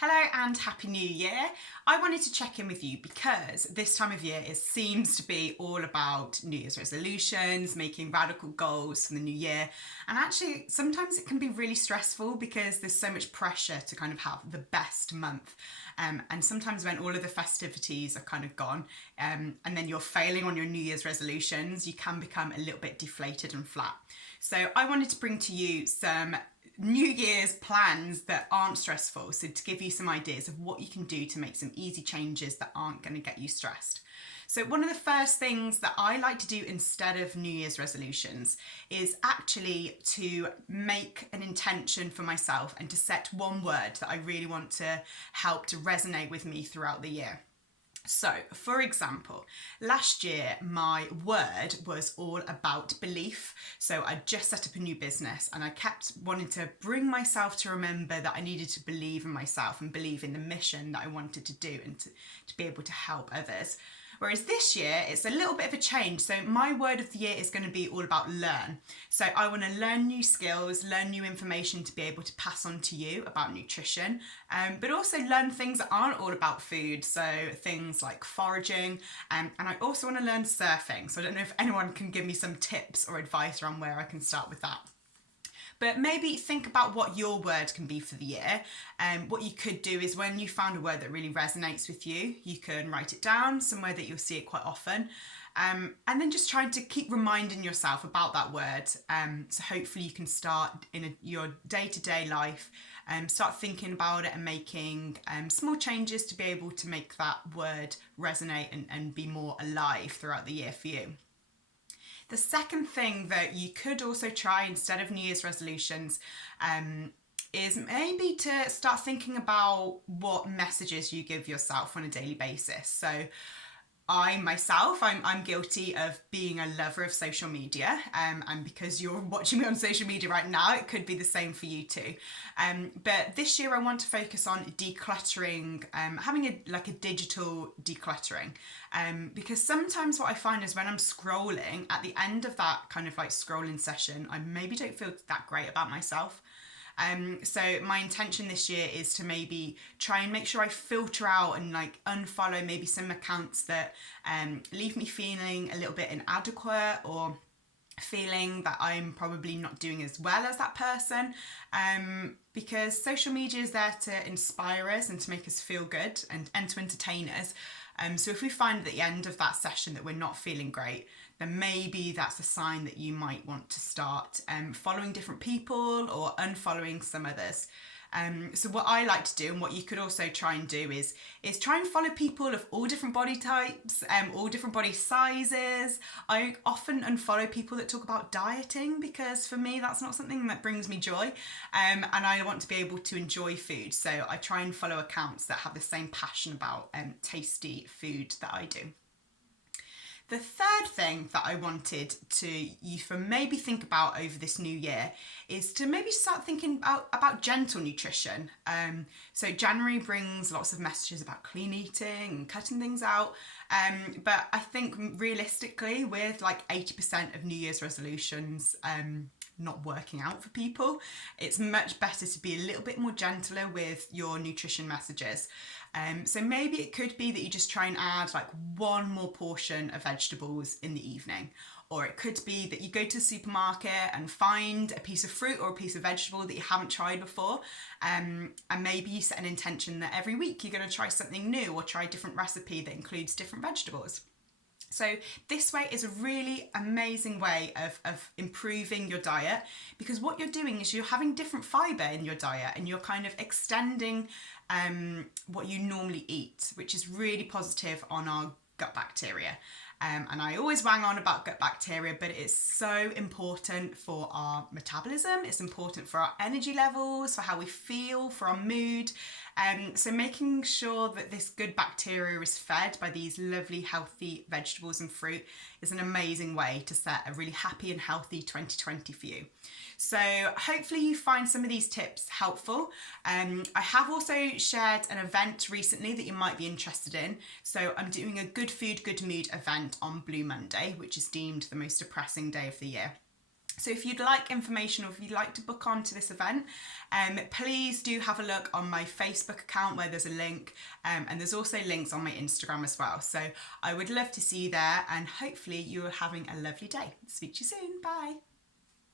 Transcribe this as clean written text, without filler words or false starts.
Hello and Happy New Year. I wanted to check in with you because this time of year it seems to be all about New Year's resolutions, making radical goals for the new year. And actually, sometimes it can be really stressful because there's so much pressure to kind of have the best month. And sometimes when all of the festivities are kind of gone and then you're failing on your New Year's resolutions, you can become a little bit deflated and flat. So I wanted to bring to you some New Year's plans that aren't stressful, so to give you some ideas of what you can do to make some easy changes that aren't going to get you stressed. So one of the first things that I like to do instead of New Year's resolutions is actually to make an intention for myself and to set one word that I really want to help to resonate with me throughout the year. So, for example, last year my word was all about belief. So I just set up a new business and I kept wanting to bring myself to remember that I needed to believe in myself and believe in the mission that I wanted to do and to be able to help others. Whereas this year, it's a little bit of a change. So my word of the year is going to be all about learn. So I want to learn new skills, learn new information to be able to pass on to you about nutrition, but also learn things that aren't all about food. So things like foraging, and I also want to learn surfing. So I don't know if anyone can give me some tips or advice around where I can start with that. But maybe think about what your word can be for the year. What you could do is when you found a word that really resonates with you, you can write it down somewhere that you'll see it quite often. And then just trying to keep reminding yourself about that word. So hopefully you can start in your day-to-day life, start thinking about it and making small changes to be able to make that word resonate and be more alive throughout the year for you. The second thing that you could also try instead of New Year's resolutions is maybe to start thinking about what messages you give yourself on a daily basis. So I'm guilty of being a lover of social media, and because you're watching me on social media right now, it could be the same for you too. But this year I want to focus on decluttering, having a digital decluttering, because sometimes what I find is when I'm scrolling, at the end of that kind of like scrolling session, I maybe don't feel that great about myself. So my intention this year is to maybe try and make sure I filter out and like unfollow maybe some accounts that leave me feeling a little bit inadequate or feeling that I'm probably not doing as well as that person, because social media is there to inspire us and to make us feel good and to entertain us. So if we find at the end of that session that we're not feeling great, then maybe that's a sign that you might want to start following different people or unfollowing some others. So what I like to do, and what you could also try and do, is try and follow people of all different body types, all different body sizes. I often unfollow people that talk about dieting because for me that's not something that brings me joy, and I want to be able to enjoy food. So I try and follow accounts that have the same passion about tasty food that I do. The third thing that I wanted you to maybe think about over this new year is to maybe start thinking about gentle nutrition. So January brings lots of messages about clean eating and cutting things out. But I think realistically, with like 80% of New Year's resolutions not working out for people, it's much better to be a little bit more gentler with your nutrition messages. So maybe it could be that you just try and add like one more portion of vegetables in the evening. Or it could be that you go to the supermarket and find a piece of fruit or a piece of vegetable that you haven't tried before. And maybe you set an intention that every week you're going to try something new or try a different recipe that includes different vegetables. So this way is a really amazing way of improving your diet, because what you're doing is you're having different fibre in your diet and you're kind of extending what you normally eat, which is really positive on our gut bacteria. And I always bang on about gut bacteria, but it's so important for our metabolism, it's important for our energy levels, for how we feel, for our mood. So making sure that this good bacteria is fed by these lovely healthy vegetables and fruit is an amazing way to set a really happy and healthy 2020 for you. So hopefully you find some of these tips helpful. I have also shared an event recently that you might be interested in. So I'm doing a Good Food, Good Mood event on Blue Monday, which is deemed the most depressing day of the year. So if you'd like information or if you'd like to book on to this event, please do have a look on my Facebook account where there's a link, and there's also links on my Instagram as well. So I would love to see you there, and hopefully you are having a lovely day. Speak to you soon. Bye.